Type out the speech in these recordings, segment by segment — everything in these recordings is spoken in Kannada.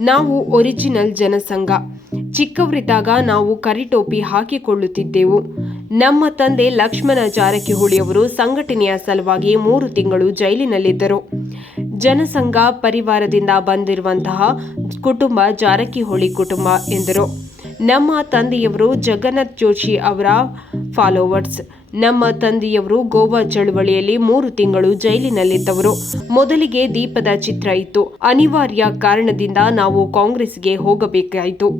ನಾವು ಒರಿಜಿನಲ್ ಜನಸಂಘ. ಚಿಕ್ಕವರಿದ್ದಾಗ ನಾವು ಕರಿಟೋಪಿ ಹಾಕಿಕೊಳ್ಳುತ್ತಿದ್ದೆವು. ನಮ್ಮ ತಂದೆ ಲಕ್ಷ್ಮಣ ಜಾರಕಿಹೊಳಿಯವರು ಸಂಘಟನೆಯ ಸಲುವಾಗಿ ಮೂರು ತಿಂಗಳು ಜೈಲಿನಲ್ಲಿದ್ದರು. ಜನಸಂಘ ಪರಿವಾರದಿಂದ ಬಂದಿರುವಂತಹ ಕುಟುಂಬ ಜಾರಕಿಹೊಳಿ ಕುಟುಂಬ ಎಂದರು. ನಮ್ಮ ತಂದೆಯವರು ಜಗನ್ನಾಥ್ ಜೋಶಿ ಅವರ ಫಾಲೋವರ್ಸ್ ನಮ್ಮ ತಂದೆಯವರು ಗೋವಾ ಚಳುವಳಿಯಲ್ಲಿ ಮೂರು ತಿಂಗಳು ಜೈಲಿನಲ್ಲಿದ್ದವರು. ಮೊದಲಿಗೆ ದೀಪದ ಚಿತ್ರ ಇತ್ತು. ಅನಿವಾರ್ಯ ಕಾರಣದಿಂದ ನಾವು ಕಾಂಗ್ರೆಸ್ಗೆ ಹೋಗಬೇಕಾಯಿತು.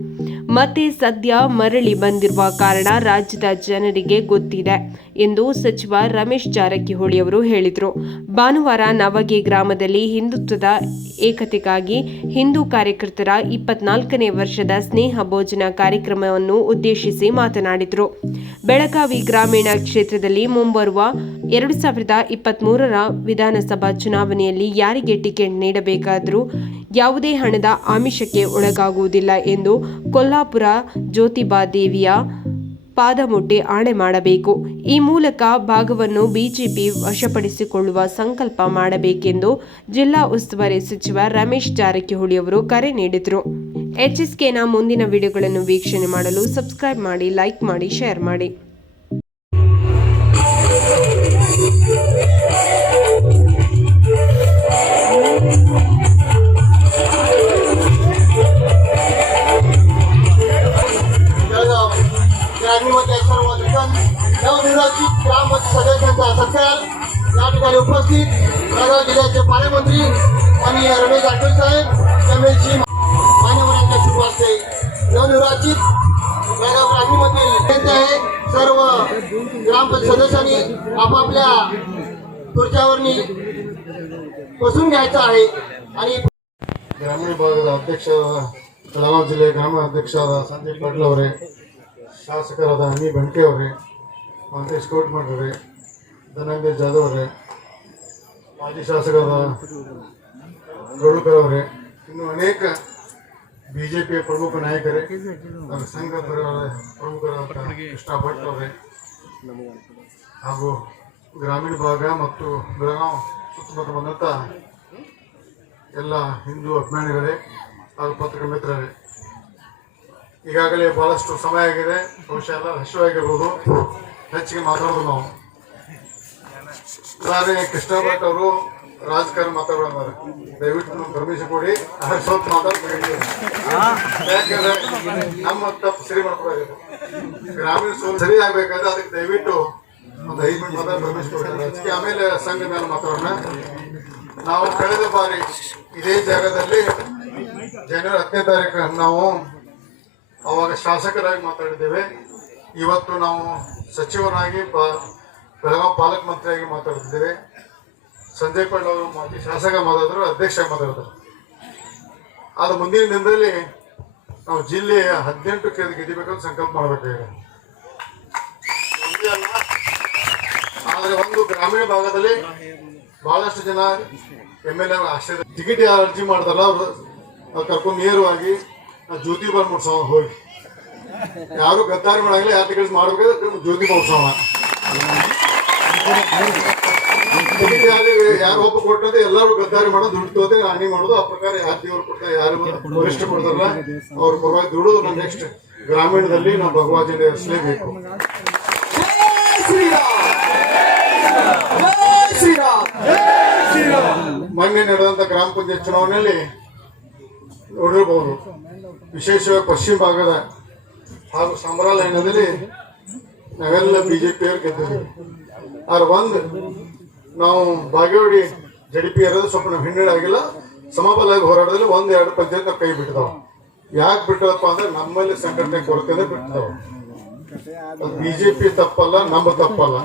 ಮತ್ತೆ ಸದ್ಯ ಮರಳಿ ಬಂದಿರುವ ಕಾರಣ ರಾಜ್ಯದ ಜನರಿಗೆ ಗೊತ್ತಿದೆ ಎಂದು ಸಚಿವ ರಮೇಶ್ ಜಾರಕಿಹೊಳಿ ಅವರು ಹೇಳಿದರು. ಭಾನುವಾರ ನವಗೆ ಗ್ರಾಮದಲ್ಲಿ ಹಿಂದುತ್ವದ ಏಕತೆಗಾಗಿ ಹಿಂದೂ ಕಾರ್ಯಕರ್ತರ ಇಪ್ಪತ್ನಾಲ್ಕನೇ ವರ್ಷದ ಸ್ನೇಹ ಭೋಜನ ಕಾರ್ಯಕ್ರಮವನ್ನು ಉದ್ದೇಶಿಸಿ ಮಾತನಾಡಿದರು. ಬೆಳಗಾವಿ ಗ್ರಾಮೀಣ ಕ್ಷೇತ್ರದಲ್ಲಿ ಮುಂಬರುವ ಎರಡು ಸಾವಿರದ ಇಪ್ಪತ್ತ್ಮೂರರ ವಿಧಾನಸಭಾ ಚುನಾವಣೆಯಲ್ಲಿ ಯಾರಿಗೆ ಟಿಕೆಟ್ ನೀಡಬೇಕಾದರೂ ಯಾವುದೇ ಹಣದ ಆಮಿಷಕ್ಕೆ ಒಳಗಾಗುವುದಿಲ್ಲ ಎಂದು ಕೊಲ್ಲಾಪುರ ಜ್ಯೋತಿಬಾ ದೇವಿಯ ಪಾದಮುಟ್ಟಿ ಆಣೆ ಮಾಡಬೇಕು. ಈ ಮೂಲಕ ಭಾಗವನ್ನು ಬಿಜೆಪಿ ವಶಪಡಿಸಿಕೊಳ್ಳುವ ಸಂಕಲ್ಪ ಮಾಡಬೇಕೆಂದು ಜಿಲ್ಲಾ ಉಸ್ತುವಾರಿ ಸಚಿವ ರಮೇಶ್ ಜಾರಕಿಹೊಳಿ ಅವರು ಕರೆ ನೀಡಿದರು. ಎಚ್ಎಸ್ಕೆನ ಮುಂದಿನ ವಿಡಿಯೋಗಳನ್ನು ವೀಕ್ಷಣೆ ಮಾಡಲು ಸಬ್ಸ್ಕ್ರೈಬ್ ಮಾಡಿ, ಲೈಕ್ ಮಾಡಿ, ಶೇರ್ ಮಾಡಿ. खुर्च्यावरनी बसून घ्यायचं आहे आणि ಗ್ರಾಮೀಣ ಭಾಗದ ಅಧ್ಯಕ್ಷ ಬೆಳಗಾವಿ ಜಿಲ್ಲೆ ಗ್ರಾಮ ಅಧ್ಯಕ್ಷರಾದ ಸಂದೀಪ್ ಪಾಟೀಲ್ ಅವರೇ ಶಾಸಕರಾದ ಅನಿ ಬೆಂಕಿ ಅವರೇ ಮಹಂತೇಶ್ ಕೋಟ್ಮಠ್ ಅವರೇ ಧನಂಜಯ ಜಾಧವ್ ಅವರೇ ಮಾಜಿ ಶಾಸಕರಾದ ಗೌಡ್ಕರ್ ಅವರೇ ಇನ್ನು ಅನೇಕ ಬಿ ಜೆ ಪಿಯ ಪ್ರಮುಖ ನಾಯಕರೇ ನಮ್ಮ ಸಂಘ ಪರಿವಾರ ಪ್ರಮುಖರಾದ ಕೃಷ್ಣ ಭಟ್ ಅವರೇ ಹಾಗೂ ಗ್ರಾಮೀಣ ಭಾಗ ಮತ್ತು ಬೆಳಗಾವಿ ಸುತ್ತಮುತ್ತ ಬಂದಂಥ ಎಲ್ಲ ಹಿಂದೂ ಅಭಿಮಾನಿಗಳೇ ಹಾಗೂ ಪತ್ರಿಕಾ ಮಿತ್ರರೇ, ಈಗಾಗಲೇ ಬಹಳಷ್ಟು ಸಮಯ ಆಗಿದೆ. ಬಹುಶಃ ಎಲ್ಲ ಹಸಿವಾಗಿರ್ಬೋದು ಹೆಚ್ಚಿಗೆ ಮಾತಾಡೋದು ನಾವು. ಸಾರಿ ಕೃಷ್ಣ ಭಟ್ ಅವರು ರಾಜಕಾರಣ ಮಾತಾಡೋಣ ದಯವಿಟ್ಟು ನಮ್ಗೆ ಪರ್ಮಿಷನ್ ಕೊಡಿ ಸ್ವಲ್ಪ ಮಾತಾಡ್ತೀವಿ ಯಾಕಂದ್ರೆ ನಮ್ಮ ತಪ್ಪು ಸರಿ ಮಾಡ್ಕೊಳ್ಬೇಕು ಗ್ರಾಮೀಣ ಸರಿ ಆಗ್ಬೇಕಾದ್ರೆ ಅದಕ್ಕೆ ದಯವಿಟ್ಟು ಒಂದು ಐದು ಆಮೇಲೆ ಸಂಘ ಮೇಲೆ ಮಾತಾಡೋಣ. ನಾವು ಕಳೆದ ಬಾರಿ ಇದೇ ಜಾಗದಲ್ಲಿ ಜನವರಿ ಹತ್ತನೇ ತಾರೀಕು ನಾವು ಅವಾಗ ಶಾಸಕರಾಗಿ ಮಾತಾಡಿದ್ದೇವೆ. ಇವತ್ತು ನಾವು ಸಚಿವರಾಗಿ ಬ ಪಾಲಕ ಮಂತ್ರಿಯಾಗಿ ಮಾತಾಡ್ತಿದ್ದೇವೆ. ಸಂಜಯ್ ಪಾಟೀಲ್ ಅವರು ಮಾಜಿ ಶಾಸಕ ಮಾತಾಡಿದ್ರು, ಅಧ್ಯಕ್ಷ ಮಾತಾಡಿದ್ರು. ಅದು ಮುಂದಿನ ದಿನದಲ್ಲಿ ನಾವು ಜಿಲ್ಲೆಯ ಹದಿನೆಂಟು ಗೆದಿಬೇಕಂತ ಸಂಕಲ್ಪ ಮಾಡಬೇಕಾಗಿದೆ ಒಂದೇ ಅಲ್ಲ, ಆದರೆ ಒಂದು ಗ್ರಾಮೀಣ ಭಾಗದಲ್ಲಿ ಬಹಳಷ್ಟು ಜನ ಎಂ ಎಲ್ ಎ ಆಶ್ರಯ ಟಿಕೆಟ್ ಅರ್ಜಿ ಮಾಡ್ತಾರಲ್ಲ ಅವ್ರು ಕರ್ಕೊಂಡು ನೇರವಾಗಿ ಜ್ಯೋತಿ ಬಾಲ್ ಮುಟ್ಸೋ ಹೋಗಿ. ಯಾರು ಗದ್ದಾರಿ ಮಾಡಂಗಿಲ್ಲ, ಯಾರು ಟಿಕೆಟ್ ಮಾಡ್ಬೇಕಾದ್ರೆ ಜ್ಯೋತಿ ಮುಟ್ಸೋಣ ಟಿಕೆಟ್ ಯಾರು ಒಬ್ಬ ಕೊಟ್ಟದೆ ಎಲ್ಲರೂ ಗದ್ದಾರಿ ಮಾಡೋದು ದುಡ್ಡು ತೋದೆ ಹಾನಿ ಮಾಡೋದು, ಆ ಪ್ರಕಾರ ಯಾರು ದೇವರು ಕೊಡ್ತಾರೆ, ಯಾರು ವರಿಷ್ಠ ಕೊಡ್ತಾರಲ್ಲ, ಅವ್ರ ಪರವಾಗಿ ದುಡಿದು ನೆಕ್ಸ್ಟ್ ಗ್ರಾಮೀಣದಲ್ಲಿ ನಾವು ಭಗವಾಜಿ ಹರಿಸಲೇಬೇಕು ಮೊನ್ನೆ ನಡೆದಂತ ಗ್ರಾಮ ಪಂಚಾಯತ್ ಚುನಾವಣೆಯಲ್ಲಿ ನೋಡಿರಬಹುದು ವಿಶೇಷವಾಗಿ ಪಶ್ಚಿಮ ಭಾಗದ ಹಾಗೂ ಸಂಬರಾಲಯದಲ್ಲಿ ನಾವೆಲ್ಲ ಬಿ ಬಿಜೆಪಿಯವರು ಗೆದ್ದಿದ್ದೀವಿ ಆದ್ರೆ ಒಂದು, ನಾವು ಬಾಗೇವಾಡಿ ಜಡಿಪಿ ಇರೋದು ಸ್ವಲ್ಪ ನಾವು ಹಿನ್ನಡೆ ಆಗಿಲ್ಲ. ಸಮಬಲವಾಗಿ ಹೋರಾಟದಲ್ಲಿ ಒಂದ್ ಎರಡು ಪಂಚಾಯತ್ ಕೈ ಬಿಟ್ಟಿದಾವ. ಯಾಕೆ ಬಿಟ್ಟದಪ್ಪ ಅಂದ್ರೆ ನಮ್ಮಲ್ಲಿ ಸಂಘಟನೆ ಕೊರತೆಯಿಂದ ಬಿಟ್ಟಿದಾವ. ಬಿಜೆಪಿ ತಪ್ಪಲ್ಲ, ನಮ್ಮ ತಪ್ಪಲ್ಲ.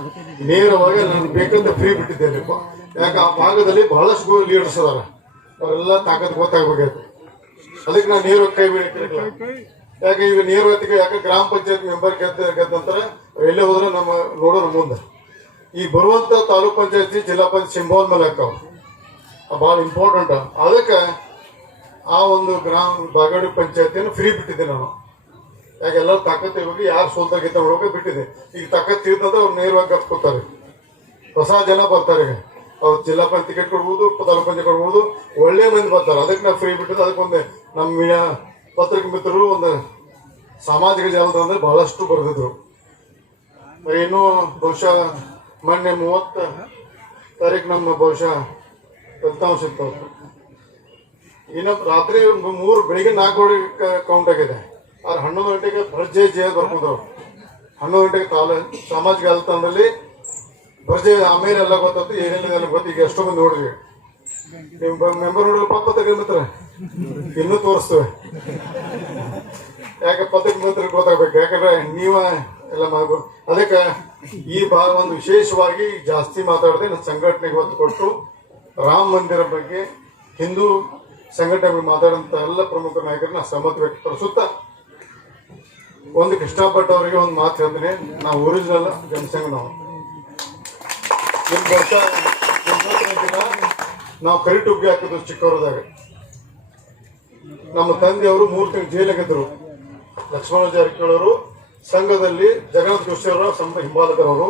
ನೇರವಾಗಿ ನಾನು ಬೇಕಂತ ಫ್ರೀ ಬಿಟ್ಟಿದ್ದೇನೆಪ್ಪ. ಯಾಕೆ ಆ ಭಾಗದಲ್ಲಿ ಬಹಳಷ್ಟು ಲೀಡರ್ಸ್ ಅದಾರ ಅವರೆಲ್ಲ ತಾಕತ್ ಗೊತ್ತಾಗ್ಬೇಕಾಯ್ತು. ಅದಕ್ಕೆ ನಾನು ನೇರವಾಗಿ ಕೈ ಬಿಟ್ಟಿರಲಿಲ್ಲ ಯಾಕೆ ಈಗ ನೇರವಾಗಿ ಯಾಕೆ ಗ್ರಾಮ ಪಂಚಾಯತ್ ಮೆಂಬರ್ ಗೆದ್ದ ಗೆದ್ದ ನಂತರ ಎಲ್ಲೇ ಹೋದ್ರೆ ನಮ್ಮ ನೋಡೋರು ಮುಂದೆ. ಈ ಬರುವಂತ ತಾಲೂಕ್ ಪಂಚಾಯತಿ ಜಿಲ್ಲಾ ಪಂಚಾಯತ್ ಸಿಂಬಾಲ್ ಮೇಲೆ ಹಾಕಾವ ಭಾಳ ಇಂಪಾರ್ಟೆಂಟ್ ಅದಕ್ಕೆ ಆ ಒಂದು ಗ್ರಾಮ ಬಾಗಡಿ ಪಂಚಾಯತಿಯನ್ನು ಫ್ರೀ ಬಿಟ್ಟಿದ್ದೆ ನಾನು. ಯಾಕೆ ಎಲ್ಲರೂ ತಾಕತ್ ಇವಾಗ ಯಾರು ಸೋಲ್ತಾ ಗೀತ ಹೋಗಿ ಬಿಟ್ಟಿದೆ ಈಗ ತಾಕತ್ತು ಇದ್ದಂತ ಅವ್ರು ನೇರವಾಗಿ ಕತ್ಕೋತಾರೆ ಹೊಸ ಜನ ಬರ್ತಾರೆ ಈಗ. ಅವ್ರು ಜಿಲ್ಲಾ ಪಂಚಾಯತ್ ಟಿಕೆಟ್ ಕೊಡ್ಬೋದು ತಾಲೂಕು ಪಂಚಾಯತ್ ಕೊಡ್ಬೋದು. ಒಳ್ಳೆ ಮಂದಿ ಬರ್ತಾರೆ. ಅದಕ್ಕೆ ನಾವು ಫ್ರೀ ಬಿಟ್ಟಿದ್ದು ಅದಕ್ಕೊಂದು ನಮ್ಮ ಪತ್ರಿಕೆ ಮಿತ್ರರು ಒಂದು ಸಾಮಾಜಿಕ ಜಾಲತಾಣದಲ್ಲಿ ಬಹಳಷ್ಟು ಬರೆದಿದ್ರು. ಇನ್ನು ಬಹುಶಃ ಮೊನ್ನೆ ಮೂವತ್ತ ತಾರೀಕು ನಮ್ಮ ಬಹುಶಃ ಫಲಿತಾಂಶ ಇತ್ತು ಇನ್ನು ರಾತ್ರಿ ಮೂರು, ಬೆಳಿಗ್ಗೆ ನಾಲ್ಕು ಕೌಂಟ್ ಆಗಿದೆ. ಆದ್ರೆ ಹನ್ನೊಂದು ಗಂಟೆಗೆ ಭರ್ಜೆ ಜಯ ಬರ್ಕೊಂಡ್ರು ಹನ್ನೊಂದು ಗಂಟೆಗೆ ತಾಲ, ಸಾಮಾಜಿಕ ಜಾಲತಾಣದಲ್ಲಿ ಭರ್ಜೆ ಆಮೇಲೆ ಎಲ್ಲ ಗೊತ್ತಾಯ್ತು ಏನೇನಿದೆ ಗೊತ್ತು, ಈಗ ಎಷ್ಟೋ ಮಂದಿ ನೋಡ್ರಿ. ನಿಮ್ ಮೆಂಬರ್ ನೋಡಿದ್ರೆ ಪತ್ರಿಕೆ ಮಿತ್ರ ಇನ್ನೂ ತೋರಿಸ್ತೇವೆ. ಯಾಕೆ ಪತ್ರಿಕೆ ಮಿತ್ರ ಗೊತ್ತಾಗ್ಬೇಕು. ಯಾಕಂದ್ರೆ ನೀವ ಎಲ್ಲ ಮಾಡ್ಬೋದು ಅದಕ್ಕೆ ಈ ಭಾಗ ಒಂದು ವಿಶೇಷವಾಗಿ ಜಾಸ್ತಿ ಮಾತಾಡದೆ ಸಂಘಟನೆಗೆ ಒತ್ತು ಕೊಟ್ಟು, ರಾಮ ಮಂದಿರ ಬಗ್ಗೆ ಹಿಂದೂ ಸಂಘಟನೆ ಮಾತಾಡಂತ ಎಲ್ಲ ಪ್ರಮುಖ ನಾಯಕರನ್ನ ಸಮ್ಮತಿ ವ್ಯಕ್ತಪಡಿಸುತ್ತಾ ಒಂದು ಕೃಷ್ಣಪಟ್ಟು ಅವರಿಗೆ ಒಂದು ಮಾತು ಹೇಳ್ತೀನಿ. ನಾವು ಒರಿಜಿನಲ್ ಜನಸಂಘ ನಾವು. ನಾವು ಕರಿ ಟುಬ್ಬಿ ಹಾಕಿದ್ರು ಚಿಕ್ಕವರದಾಗ. ನಮ್ಮ ತಂದೆಯವರು ಮೂರು ತಿಂಗಳು ಜೈಲಾಗಿದ್ದರು ಲಕ್ಷ್ಮಣ ಜಾರಕಿಹೊಳಿ ಸಂಘದಲ್ಲಿ ಜಗನ್ನಾಥ ಜೋಶಿ ಅವರ ಸಂಬ, ಹಿಂಬಾಲಕರವರು.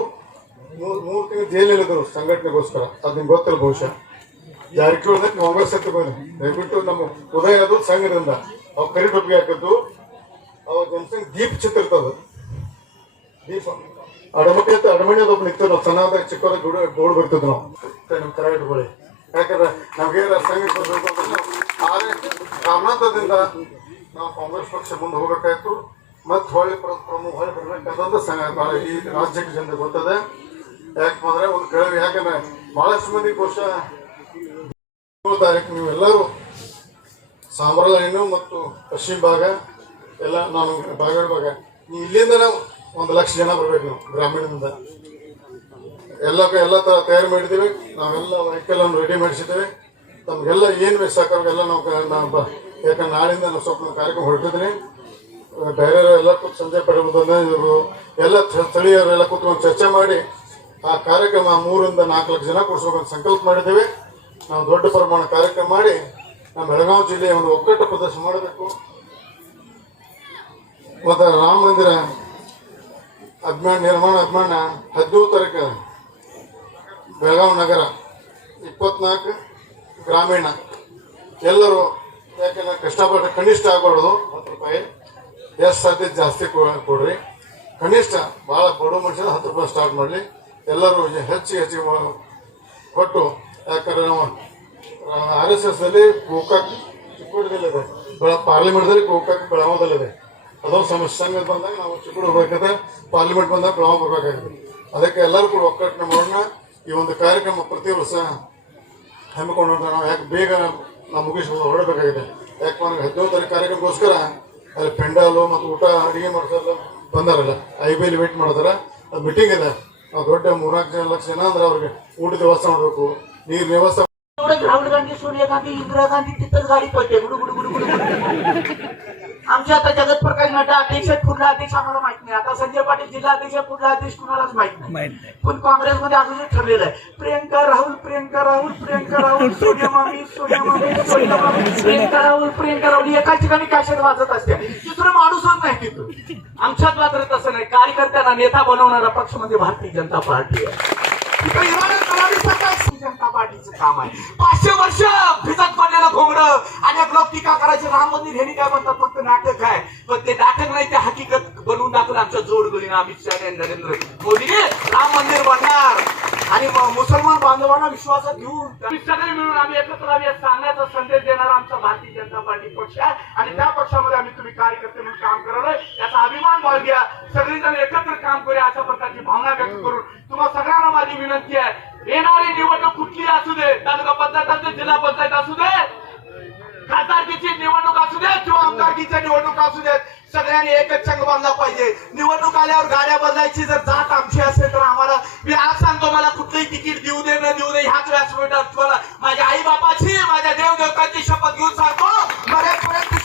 ಮೂರು ತಿಂಗಳು ಜೈಲಲ್ಲಿದ್ದರು ಸಂಘಟನೆಗೋಸ್ಕರ. ಅದು ನಿಮ್ಗೆ ಗೊತ್ತಿಲ್ಲ ಬಹುಶಃ. ಜಾರಕಿಹೊಳಿ ಕಾಂಗ್ರೆಸ್ ಹತ್ತಿ ಬಂದು. ದಯವಿಟ್ಟು ನಮ್ಮ ಉದಯ ಅದು ಸಂಘದಿಂದ. ಅವ್ರು ಕರಿ ಟುಬ್ಬಿ ಹಾಕಿದ್ದು. ಅವಾಗ ದೀಪ ಚಿತ್ರ ಇರ್ತದ. ದೀಪ ಅಡಮಣಿ ಅಂತ ಅಡಮಣಿ ಒಬ್ಬ ನಿಂತು ನಾವು ಸಣ್ಣದಾಗ ಚಿಕ್ಕದಾಗ ಗೋಡ ಗೋಡ್ ಬರ್ತಿದ್ವಿ ನಾವು. ನಿಮ್ ತರ ಕರ ಇಟ್ಕೊಳ್ಳಿ. ಯಾಕಂದ್ರೆ ನಮ್ಗೇನು ಸಂಘ ಬರ್ಬೇಕು ಅಂದ್ರೆ ಕಾರಣಾಂತರದಿಂದ ನಾವು ಕಾಂಗ್ರೆಸ್ ಪಕ್ಷ ಮುಂದೆ ಹೋಗಬೇಕಾಯ್ತು. ಮತ್ತೆ ಹೊಳ್ಳಿ ಪ್ರ ಪ್ರಮುಖ ಹೊಳ್ಳಿ ಬರ್ಬೇಕಂತಂದು ಸಂಘ ಭಾಳ ಈ ರಾಜ್ಯಕ್ಕೆ ಜನತೆ ಗೊತ್ತದೆ. ಯಾಕಂದ್ರೆ ಒಂದು ಕೇಳಿ ಯಾಕಂದ್ರೆ ಬಹಳಷ್ಟು ಮಂದಿ ಬಹುಶಃ ತಾರೀಕು ನೀವೆಲ್ಲರೂ ಸಾಂಬ್ರ ಲೈನು ಮತ್ತು ಪಶ್ಚಿಮ ಭಾಗ ಎಲ್ಲ ನಾನು ಬಾಗೇವಾಡಿ ಭಾಗ. ನೀವು ಇಲ್ಲಿಂದ ನಾವು ಒಂದು ಲಕ್ಷ ಜನ ಬರ್ಬೇಕು ನಾವು, ಗ್ರಾಮೀಣದಿಂದ. ಎಲ್ಲ ಎಲ್ಲ ಥರ ತಯಾರು ಮಾಡಿದ್ದೀವಿ. ನಾವೆಲ್ಲ ವೆಹಿಕಲ್ ಅನ್ನು ರೆಡಿ ಮಾಡಿಸಿದ್ದೇವೆ. ತಮಗೆಲ್ಲ ಏನು ಬೇಕು ಸಾಕಾಗೆಲ್ಲ ನಾವು ನಾವು ಯಾಕಂದ್ರೆ ನಾಳಿಂದ ನಾವು ಸ್ವಲ್ಪ ಕಾರ್ಯಕ್ರಮ ಹೊರಟಿದ್ದೀನಿ. ಬೇರೆ ಎಲ್ಲ ಕೂತು ಸಂಜೆ ಪಡೆಯುವುದು ಇವರು ಎಲ್ಲ ಸ್ಥಳೀಯರೆಲ್ಲ ಕೂತ್ಕೊಂಡು ಚರ್ಚೆ ಮಾಡಿ ಆ ಕಾರ್ಯಕ್ರಮ ಮೂರಿಂದ ನಾಲ್ಕು ಲಕ್ಷ ಜನ ಕೊಡಿಸ್ಬೇಕಂತ ಸಂಕಲ್ಪ ಮಾಡಿದ್ದೇವೆ. ನಾವು ದೊಡ್ಡ ಪ್ರಮಾಣ ಕಾರ್ಯಕ್ರಮ ಮಾಡಿ ನಮ್ಮ ಬೆಳಗಾವಿ ಜಿಲ್ಲೆಯ ಒಂದು ಒಗ್ಗಟ್ಟು ಪ್ರದರ್ಶನ ಮಾಡಬೇಕು. ಮತ್ತು ರಾಮ ಮಂದಿರ ಅಭಿಮಾನ ನಿರ್ಮಾಣ ಅಭಿಮಾನ ಹದಿನೇಳು ತಾರೀಕು ಬೆಳಗಾವಿ ನಗರ ಇಪ್ಪತ್ನಾಲ್ಕು ಗ್ರಾಮೀಣ ಎಲ್ಲರೂ ಯಾಕಂದ್ರೆ ಕಷ್ಟಪಟ್ಟು ಕನಿಷ್ಠ ಆಗಬಾರ್ದು ಹತ್ತು ರೂಪಾಯಿ ಎಷ್ಟು ಸಾಧ್ಯ ಜಾಸ್ತಿ ಕೊಡ್ರಿ ಕನಿಷ್ಠ ಭಾಳ ಬಡ ಮನುಷ್ಯನ ಹತ್ತು ರೂಪಾಯಿ ಸ್ಟಾರ್ಟ್ ಮಾಡಲಿ ಎಲ್ಲರೂ ಹೆಚ್ಚು ಹೆಚ್ಚಿಗೆ ಕೊಟ್ಟು ಯಾಕಂದ್ರೆ ನಾವು ಆರ್ ಎಸ್ ಎಸ್ ಅಲ್ಲಿ ಗೋಕಾಕ್ ಚಿಕ್ಕೋಡಿದಲ್ಲಿದೆ ಬೆಳ ಪಾರ್ಲಿಮೆಂಟ್ದಲ್ಲಿ ಗೋಕಾಕ್ ಬೆಳಗಾವದಲ್ಲಿದೆ ಅದೊಂದು ಸಮಸ್ಯೆ ಸಂಘದ ಬಂದಾಗ ನಾವು ಚಿಕ್ಕ ಬರ್ಬೇಕಾದ್ರೆ ಪಾರ್ಲಿಮೆಂಟ್ ಬಂದಾಗ ನಾವು ಬರಬೇಕಾಗಿದೆ. ಅದಕ್ಕೆ ಎಲ್ಲರೂ ಕೂಡ ಒಕ್ಕಟ್ಟಿನ ಮಾಡೋಣ ಈ ಒಂದು ಕಾರ್ಯಕ್ರಮ ಪ್ರತಿ ವರ್ಷ ಹಮ್ಮಿಕೊಂಡು ನಾವು ಯಾಕೆ ಬೇಗ ನಾವು ಮುಗಿಸಿ ಹೊರಡಬೇಕಾಗಿದೆ. ಯಾಕೆ ನನಗೆ ಹದಿನೈದು ತಾರೀಕು ಕಾರ್ಯಕ್ರಮಕ್ಕೋಸ್ಕರ ಅಲ್ಲಿ ಪೆಂಡಾಲು ಮತ್ತು ಊಟ, ಅಡುಗೆ ಮಾಡಿಸೋದು ಬಂದಾರಲ್ಲ. ಐ ಬಿ ವೇಟ್ ಮಾಡಿದಾರೆ. ಅದು ಮೀಟಿಂಗ್ ಇದೆ. ನಾವು ದೊಡ್ಡ ಮೂರ್ನಾಲ್ಕು ಜನ, ಲಕ್ಷ ಜನ ಅಂದ್ರೆ ಅವ್ರಿಗೆ ಊಟದ ವ್ಯವಸ್ಥೆ ಮಾಡಬೇಕು. ನೀರಿನ ವ್ಯವಸ್ಥೆ ರಾಹುಲ್ ಗಾಂಧಿ, ಸೋನಿಯಾ ಗಾಂಧಿ, ಇಂದಿರಾ ಗಾಂಧಿ ಗಾಡಿ ಪತ್ತೆ. आमचे आता जगत प्रकाश नड्डा अध्यक्ष कुठला अध्यक्ष आम्हाला माहीत नाही. आता संजय पाटील जिल्हा अध्यक्ष कुठला अध्यक्ष कुणालाच माहीत नाही. पण काँग्रेसमध्ये अजूनही ठरलेलं आहे. प्रियंका राहुल प्रियंका राहुल प्रियंका राहुल सोनिया मामी सोनिया मामी सोनिया मामी. प्रियंका राहुल प्रियंका राहुल एका ठिकाणी कॅशेट वाजत असते. तिथं माणूसच नाही तिथं आमच्यात मात्र तसं नाही. कार्यकर्त्यांना नेता बनवणारा पक्ष म्हणजे भारतीय जनता पार्टी आहे. तिथं इराणा करावीचा काय भारतीय जनता पार्टीचं काम आहे. पाचशे वर्ष भिजत पडलेलं घोंगडं अनेक लोक टीका करायचे राम मंदिर हे काय म्हणतात फक्त नाटक आहे. पण ते नाटक नाही ते हकीकत बनवून दाखवलं आमच्या जोड गोळीनं अमित शहा आणि नरेंद्र मोदीने राम मंदिर बनणार. आणि मुसलमान बांधवांना विश्वासात घेऊन सगळे मिळून आम्ही एकत्र आम्ही सांगण्याचा संदेश देणारा आमचा भारतीय जनता पार्टी पक्ष आहे. आणि त्या पक्षामध्ये आम्ही तुम्ही कार्यकर्ते म्हणून काम करायला याचा अभिमान बाळग्या सगळेजण एकत्र काम करूया अशा प्रकारची भावना व्यक्त करून. तुम्हाला सगळ्यांना माझी विनंती आहे. येणारी निवडणूक कुठली असू दे तालुका पंचायत असू दे जिल्हा पंचायत असू दे खासदारकीची निवडणूक असू दे किंवा आमदारकीच्या निवडणूक असू देत सगळ्यांनी एकच संघ बांधला पाहिजे निवडणूक आल्यावर गाड्या बदलायची जर जात आमची असेल तर आम्हाला मी आज सांगतो मला कुठलंही तिकीट देऊ दे न देऊ दे ह्याच व्यासपीठावर तुम्हाला माझ्या आई बापाची माझ्या देवदेवतांची शपथ घेऊन सांगतो मरेपर्यंत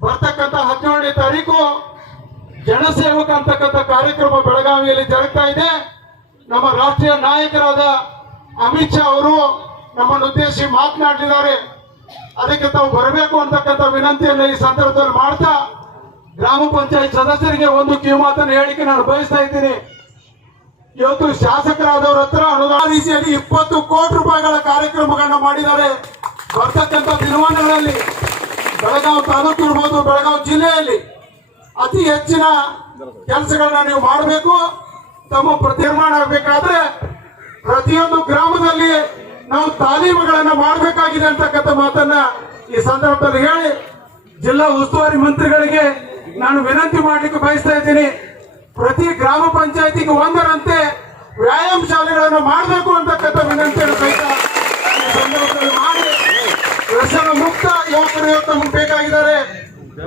ಬರ್ತಕ್ಕಂಥ ಹದಿನೇಳನೇ ತಾರೀಕು ಜನಸೇವಕ ಅಂತಕ್ಕಂಥ ಕಾರ್ಯಕ್ರಮ ಬೆಳಗಾವಿಯಲ್ಲಿ ಜರುಗ್ತಾ ಇದೆ ನಮ್ಮ ರಾಷ್ಟ್ರೀಯ ನಾಯಕರಾದ ಅಮಿತ್ ಶಾ ಅವರು ನಮ್ಮನ್ನು ಉದ್ದೇಶಿಸಿ ಮಾತನಾಡಿದ್ದಾರೆ. ಅದಕ್ಕೆ ತಾವು ಬರಬೇಕು ಅಂತಕ್ಕಂಥ ವಿನಂತಿಯನ್ನು ಈ ಸಂದರ್ಭದಲ್ಲಿ ಮಾಡ್ತಾ ಗ್ರಾಮ ಪಂಚಾಯತ್ ಸದಸ್ಯರಿಗೆ ಒಂದು ಕಿವಿಮಾತನ್ನು ಹೇಳಿಕೆ ನಾನು ಬಯಸ್ತಾ ಇದ್ದೀನಿ. ಇವತ್ತು ಶಾಸಕರಾದವ್ರ ಹತ್ರ ಅನುದಾನ ರೀತಿಯಲ್ಲಿ ಇಪ್ಪತ್ತು ಕೋಟಿ ರೂಪಾಯಿಗಳ ಕಾರ್ಯಕ್ರಮಗಳನ್ನ ಮಾಡಿದ್ದಾರೆ. ಬರ್ತಕ್ಕಂಥ ದಿನಮಾನಗಳಲ್ಲಿ ಬೆಳಗಾವಿ ತಾಲೂಕು ಇರ್ಬೋದು, ಬೆಳಗಾವಿ ಜಿಲ್ಲೆಯಲ್ಲಿ ಅತಿ ಹೆಚ್ಚಿನ ಕೆಲಸಗಳನ್ನ ನೀವು ಮಾಡಬೇಕು. ತಮ್ಮ ಪ್ರತಿರ್ಮಾಣ ಆಗಬೇಕಾದ್ರೆ ಪ್ರತಿಯೊಂದು ಗ್ರಾಮದಲ್ಲಿ ನಾವು ತಾಲೀಮುಗಳನ್ನ ಮಾಡಬೇಕಾಗಿದೆ ಅಂತಕ್ಕಂಥ ಮಾತನ್ನ ಈ ಸಂದರ್ಭದಲ್ಲಿ ಹೇಳಿ ಜಿಲ್ಲಾ ಉಸ್ತುವಾರಿ ಮಂತ್ರಿಗಳಿಗೆ ನಾನು ವಿನಂತಿ ಮಾಡಲಿಕ್ಕೆ ಬಯಸ್ತಾ ಇದ್ದೀನಿ. ಪ್ರತಿ ಗ್ರಾಮ ಪಂಚಾಯತಿಗೆ ಒಂದರಂತೆ ವ್ಯಾಯಾಮ ಶಾಲೆಗಳನ್ನು ಮಾಡಬೇಕು ಅಂತಕ್ಕಂಥ ವಿನಂತಿಯನ್ನು ಸಹಿತ ಈ ವ್ಯಸನ ಮುಕ್ತ ಯುವಕರು ಇವತ್ತು ನಮಗೆ ಬೇಕಾಗಿದ್ದಾರೆ.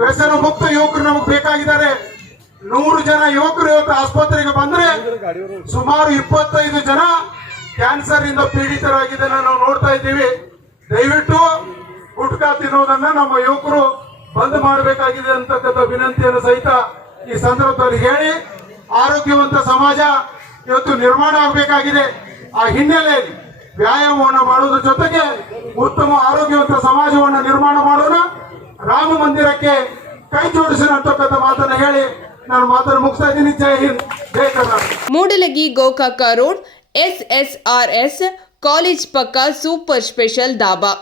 ವ್ಯಸನ ಮುಕ್ತ ಯುವಕರು ನಮಗೆ ಬೇಕಾಗಿದ್ದಾರೆ. ನೂರು ಜನ ಯುವಕರು ಇವತ್ತು ಆಸ್ಪತ್ರೆಗೆ ಬಂದ್ರೆ ಸುಮಾರು ಇಪ್ಪತ್ತೈದು ಜನ ಕ್ಯಾನ್ಸರ್ ಇಂದ ಪೀಡಿತರಾಗಿದ್ದನ್ನ ನಾವು ನೋಡ್ತಾ ಇದ್ದೀವಿ. ದಯವಿಟ್ಟು ಗುಟ್ಕಾ ತಿನ್ನುವುದನ್ನ ನಮ್ಮ ಯುವಕರು ಬಂದ್ ಮಾಡಬೇಕಾಗಿದೆ ಅಂತಕ್ಕಂಥ ವಿನಂತಿಯನ್ನು ಸಹಿತ ಈ ಸಂದರ್ಭದಲ್ಲಿ ಹೇಳಿ, ಆರೋಗ್ಯವಂತ ಸಮಾಜ ಇವತ್ತು ನಿರ್ಮಾಣ ಆಗಬೇಕಾಗಿದೆ. ಆ ಹಿನ್ನೆಲೆಯಲ್ಲಿ ವ್ಯಾಯಾಮವನ್ನು ಮಾಡುವುದರ ಜೊತೆಗೆ ಉತ್ತಮ ಆರೋಗ್ಯವಂತ ಸಮಾಜವನ್ನು ನಿರ್ಮಾಣ ಮಾಡೋಣ. ರಾಮ ಮಂದಿರಕ್ಕೆ ಕೈ ಜೋಡಿಸೋಣ ಅಂತಕ್ಕಂಥ ಮಾತನ್ನು ಹೇಳಿ ನಾನು ಮಾತನ್ನು ಮುಗಿಸ್ತಾ ಇದ್ದೀನಿ ಜೈ ಹಿಂದ್ ಜೈ Karnataka Mudalagi Gokak road S S R S college ಪಕ್ಕ ಸೂಪರ್ ಸ್ಪೆಷಲ್ ದಾಬಾ